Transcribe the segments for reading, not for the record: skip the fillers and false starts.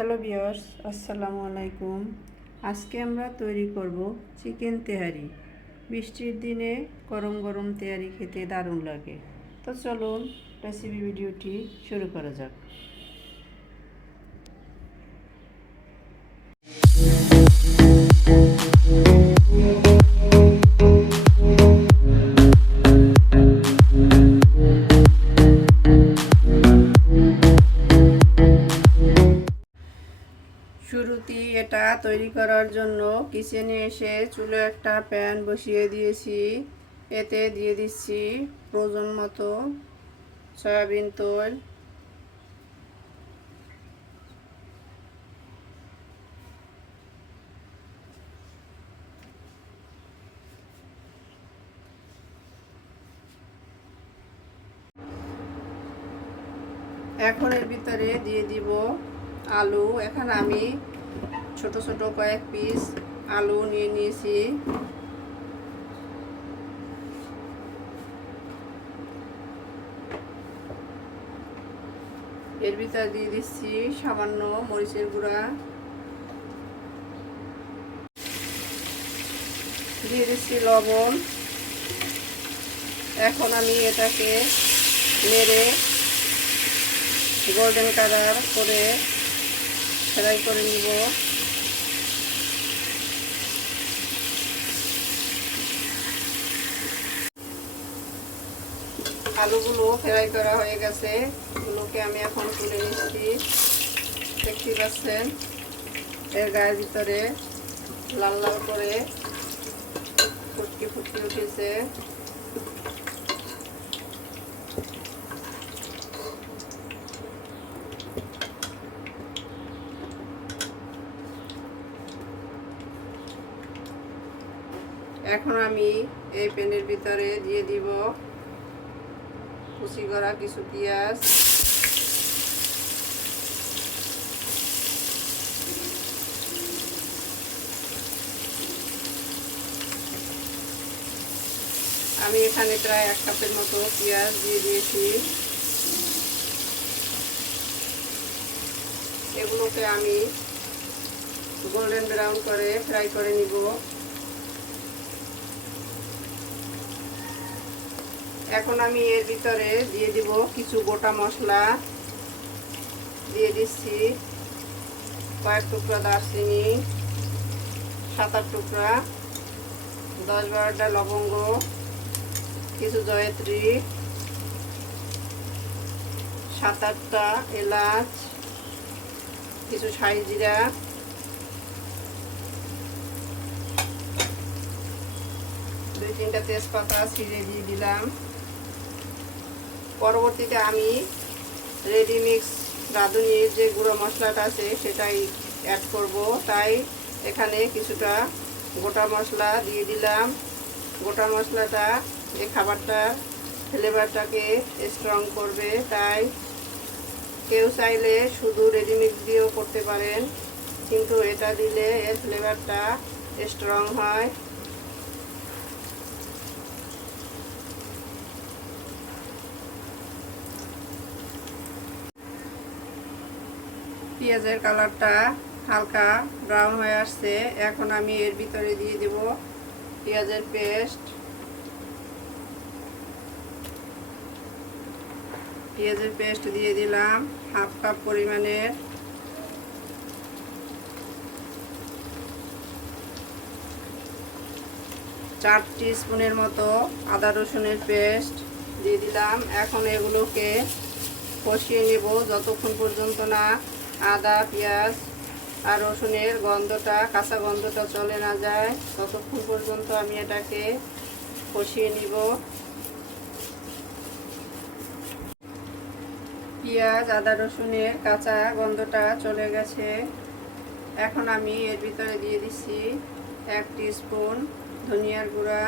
Hello viewers, আসসালামু আলাইকুম। আজকে আমরা তৈরি করব চিকেন তেহারি। বৃষ্টির দিনে গরম গরম তেহারি খেতে দারুণ লাগে। তো চলুন রেসিপি ভিডিওটি শুরু করা যাক। শুরুতেই এটা তৈরি করার জন্য কিচেনে এসে চুলো একটা প্যান বসিয়ে দিয়েছি। এতে দিয়ে দিচ্ছি প্রয়োজন মতো সয়াবিন তেল। এখন এর ভিতরে দিয়ে দিব আলু। এখানে আমি ছোট ছোট কয়েক পিস আলু নিয়ে নিয়েছি। এর ভিতরে দিয়ে দিচ্ছি সামান্য মরিচের গুঁড়া, দিয়ে দিচ্ছি লবণ। এখন আমি এটাকে নেড়ে গোল্ডেন কালার করে ফ্রাই করে নিব। আলুগুলো ফ্রাই করা হয়ে গেছে, এগুলোকে আমি এখন তুলে নিচ্ছি। দেখতে পাচ্ছেন এর গায়ের ভিতরে লাল লাল করে ফুটকি ফুটকি উঠেছে। এখন আমি এই প্যানের ভিতরে দিয়ে দিব কুচি করা কিছু পেঁয়াজ, আমি এখানে প্রায় 1 কাপের মতো পেঁয়াজ দিয়ে দিয়েছি। এগুলোকে আমি গোল্ডেন ব্রাউন করে ফ্রাই করে নিব। এখন আমি এর ভিতরে দিয়ে দিব কিছু গোটা মশলা। দিয়ে দিচ্ছি কয়েক টুকরা দারচিনি, 7-8 টুকরা, 10-12টা লবঙ্গ, কিছু জয়ত্রী, 7-8টা এলাচ, কিছু শাহি জিরা, দুই তিনটা তেজপাতা ছিঁড়ে দিয়ে দিলাম। পরবর্তীতে আমি রেডি মিক্স রাঁধুনির যে গুঁড়ো মশলাটা আছে সেটাই অ্যাড করব, তাই এখানে কিছুটা গোটা মশলা দিয়ে দিলাম। গোটা মশলাটা এই খাবারটার ফ্লেভারটাকে স্ট্রং করবে, তাই কেউ চাইলে শুধু রেডি মিক্স দিয়েও করতে পারেন, কিন্তু এটা দিলে এর ফ্লেভারটা স্ট্রং হয়। পেঁয়াজের কালারটা হালকা ব্রাউন হয়ে আসছে। এখন আমি এর ভিতরে দিয়ে দেব পেঁয়াজের পেস্ট। পেঁয়াজের পেস্ট দিয়ে দিলাম 1/2 কাপ পরিমাণের। চার টিস্পুনের মতো আদা রসুনের পেস্ট দিয়ে দিলাম। এখন এগুলোকে কষিয়ে নেব যতক্ষণ পর্যন্ত না আদা, পেঁয়াজ আর রসুনের গন্ধটা, কাঁচা গন্ধটা চলে না যায়, ততক্ষণ পর্যন্ত আমি এটাকে কষিয়ে নিব। পেঁয়াজ, আদা, রসুনের কাঁচা গন্ধটা চলে গেছে। এখন আমি এর ভিতরে দিয়ে দিচ্ছি 1 টিস্পুন ধনিয়ার গুঁড়া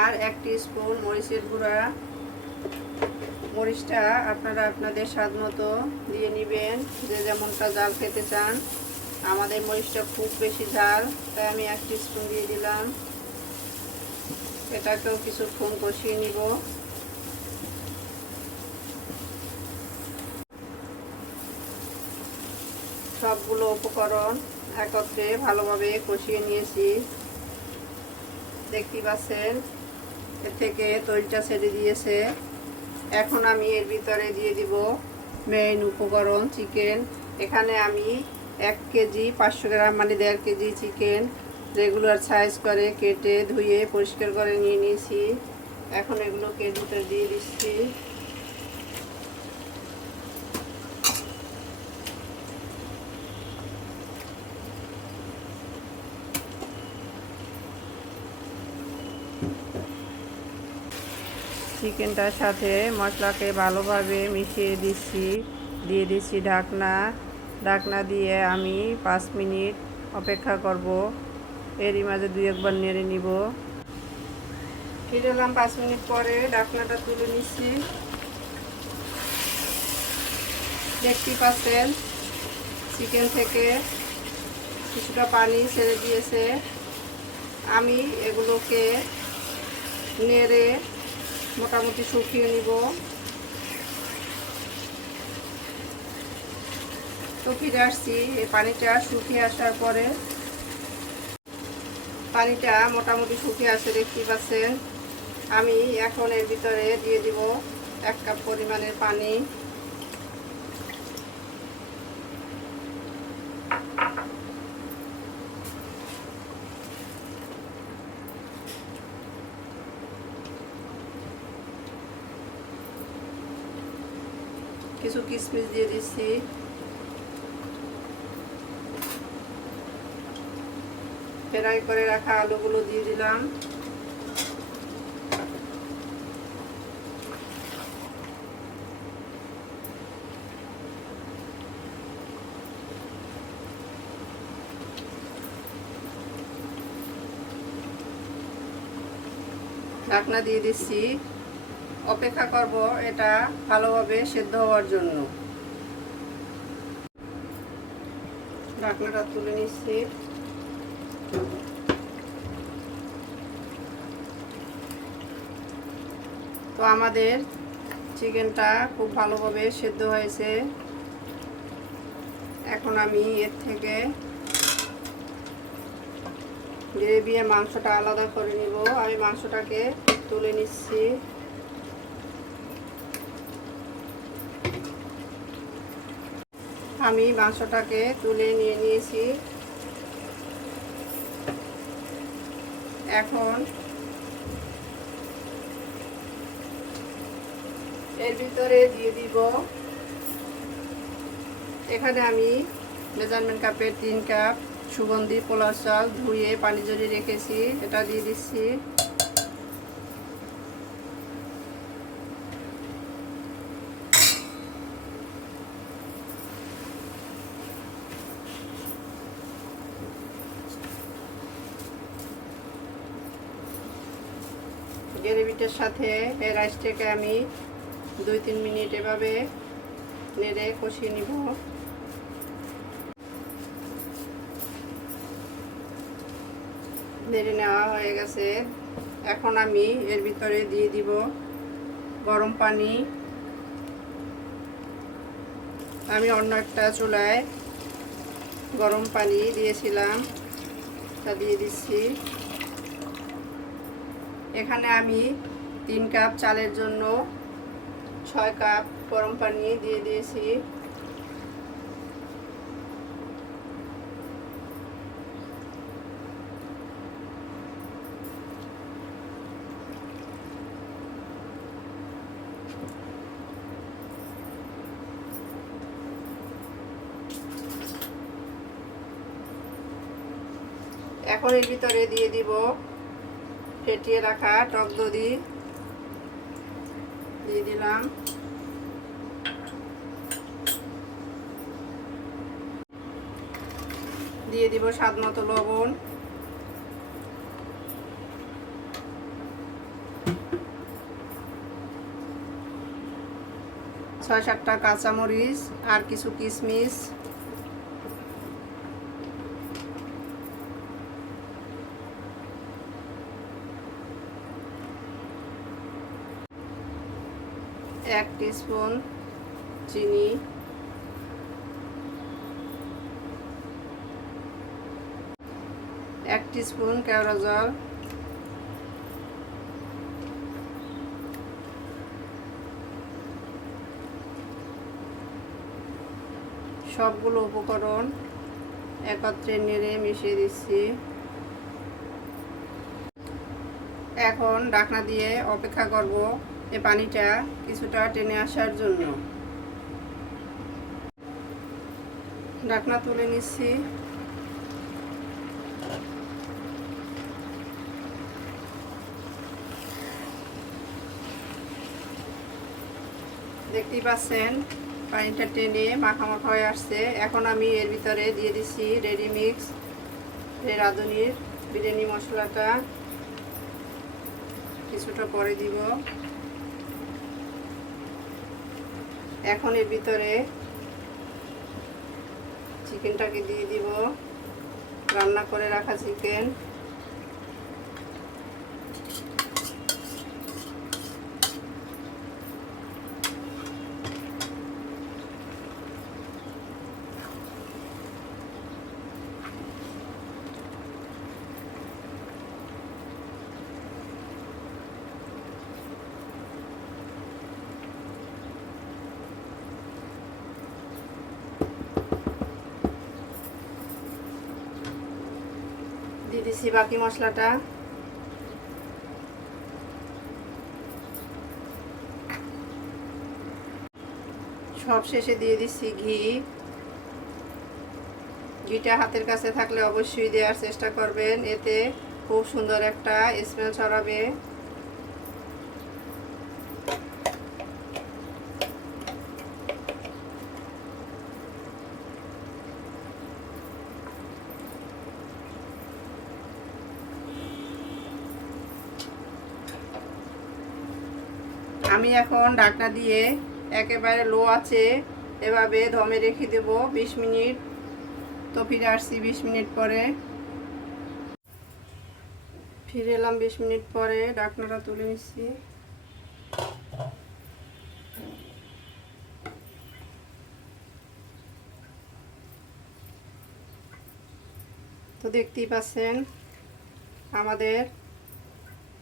আর 1 টিস্পুন মরিচের গুঁড়া। মরিচটা আপনারা আপনাদের স্বাদ মতো দিয়ে নেবেন, যে যেমনটা ঝাল খেতে চান। আমাদের মরিচটা খুব বেশি ঝাল, তাই আমি 1 টিস্পুন দিয়ে দিলাম। এটাকেও কিছুক্ষণ কষিয়ে নিব। সবগুলো উপকরণ একত্রে ভালোভাবে কষিয়ে নিয়েছি। দেখতে পাচ্ছেন এর থেকে তেলটা ছেড়ে দিয়েছে। এখন আমি এর ভিতরে দিয়ে দিব মেইন উপকরণ চিকেন। এখানে আমি 1 কেজি 500 গ্রাম মানে 1.5 কেজি চিকেন রেগুলার সাইজ করে কেটে ধুয়ে পরিষ্কার করে নিয়ে নিয়েছি। এখন এগুলোকে ভিতরে দিয়ে দিচ্ছি। চিকেনটার সাথে মশলাকে ভালোভাবে মিশিয়ে দিচ্ছি। দিয়ে দিচ্ছি ঢাকনা দিয়ে আমি 5 মিনিট অপেক্ষা করব। এরই মাঝে 2 একবার নেড়ে নিব। ফিরে এলাম 5 মিনিট পরে, ঢাকনাটা তুলে নিচ্ছি। দেখতে পাচ্ছেন চিকেন থেকে কিছুটা পানি ছেড়ে দিয়েছে। আমি এগুলোকে নেড়ে মোটামুটি শুকিয়ে নিব। তো ফিরে আসছি। এই পানিটা শুকিয়ে আসার পরে, পানিটা মোটামুটি শুকিয়ে আসে দেখতে পাচ্ছেন। আমি এখন এর ভিতরে দিয়ে দিব 1 কাপ পরিমাণের পানি। কিছু কিশমিশ দিয়ে দিচ্ছি। ফ্রাই করে রাখা আলুগুলো দিয়ে দিলাম। ঢাকনা দিয়ে দিচ্ছি। অপেক্ষা করব এটা ভালোভাবে সেদ্ধ হওয়ার জন্য। ঢাকনাটা তুলে নিচ্ছি। তো আমাদের চিকেনটা খুব ভালোভাবে সেদ্ধ হয়েছে। এখন আমি এর থেকে গ্রেভি আর মাংসটা আলাদা করে নিব। আমি মাংসটাকে তুলে নিচ্ছি। আমি মাংসটাকে তুলে নিয়ে নিয়েছি। এখন এর ভিতরে দিয়ে দিব, এখানে আমি মেজারমেন্ট কাপের 3 কাপ সুগন্ধি পোলাও চাল ধুয়ে পানি ঝরিয়ে রেখেছি, এটা দিয়ে দিচ্ছি। গ্রেভিটার সাথে এই রাইসটাকে আমি 2-3 মিনিট এভাবে নেড়ে কষিয়ে নিব। নেড়ে নেওয়া হয়ে গেছে। এখন আমি এর ভিতরে দিয়ে দিব গরম পানি। আমি অন্য একটা চুলায় গরম পানি দিয়েছিলাম, তা দিয়ে দিচ্ছি। এখানে আমি 3 কাপ চালের জন্য 6 কাপ গরম পানি দিয়ে দিয়েছি। এখন এর ভিতরে দিয়ে দিব ফেটিয়ে রাখা টক দই, দিয়ে দিলাম। দিয়ে দিব স্বাদ মতো লবণ। ছয় 7টা কাঁচামরিচ আর কিছু কিশমিশ। এক টিস্পুন চিনি। 1 টিস্পুন কেওড়া জল, সবগুলো উপকরণ একত্রে নেড়ে মিশিয়ে দিচ্ছি। এখন ঢাকনা দিয়ে অপেক্ষা করব এই পানিটা কিছুটা টেনে আসার জন্য। ঢাকনা তুলে নিচ্ছি। দেখতেই পাচ্ছেন পানিটা টেনে মাখা মাখা হয়ে আসছে। এখন আমি এর ভিতরে দিয়ে দিচ্ছি রেডি মিক্স রাঁধুনির বিরিয়ানি মশলাটা, কিছুটা পরে দিব। এখন এর ভিতরে চিকেনটাকে দিয়ে দিব, রান্না করে রাখা চিকেন। দিয়ে দিচ্ছি বাকি মশলাটা। সব শেষে দিয়ে দিচ্ছি ঘিটা হাতের কাছে থাকলে অবশ্যই দেওয়ার চেষ্টা করবেন, এতে খুব সুন্দর একটা স্মেল ছড়াবে। আমি এখন ঢাকনা দিয়ে একেবারে লো আছে এভাবে দমে রেখে দেব 20 মিনিট। তো ফিরে আসছি 20 মিনিট পরে। ফিরে এলাম 20 মিনিট পরে, ঢাকনাটা তুলে নিচ্ছি। তো দেখতেই পাচ্ছেন আমাদের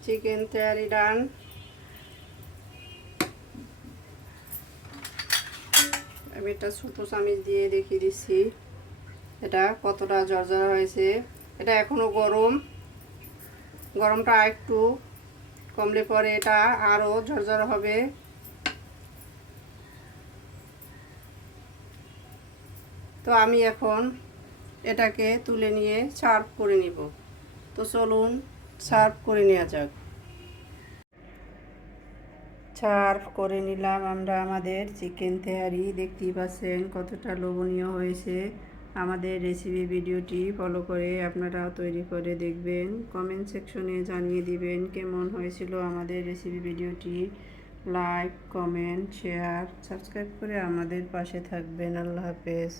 চিকেন তৈরি ডান। আমি একটা ছোটো চামচ দিয়ে দেখিয়ে দিচ্ছি এটা কতটা ঝরঝরা হয়েছে। এটা এখনো গরমটা একটু কমলে পরে এটা আরও ঝরঝরা হবে। তো আমি এখন এটাকে তুলে নিয়ে সার্ভ করে নিব। তো চলুন সার্ভ করে নেওয়া যাক। সার্ভ করে নিলাম আমরা আমাদের চিকেন তেহারি। দেখতেই পাচ্ছেন কতটা লোভনীয় হয়েছে। আমাদের রেসিপি ভিডিওটি ফলো করে আপনারাও তৈরি করে দেখবেন। কমেন্ট সেকশনে জানিয়ে দিবেন কেমন হয়েছিল আমাদের রেসিপি ভিডিওটি। লাইক, কমেন্ট, শেয়ার, সাবস্ক্রাইব করে আমাদের পাশে থাকবেন। আল্লাহ হাফেজ।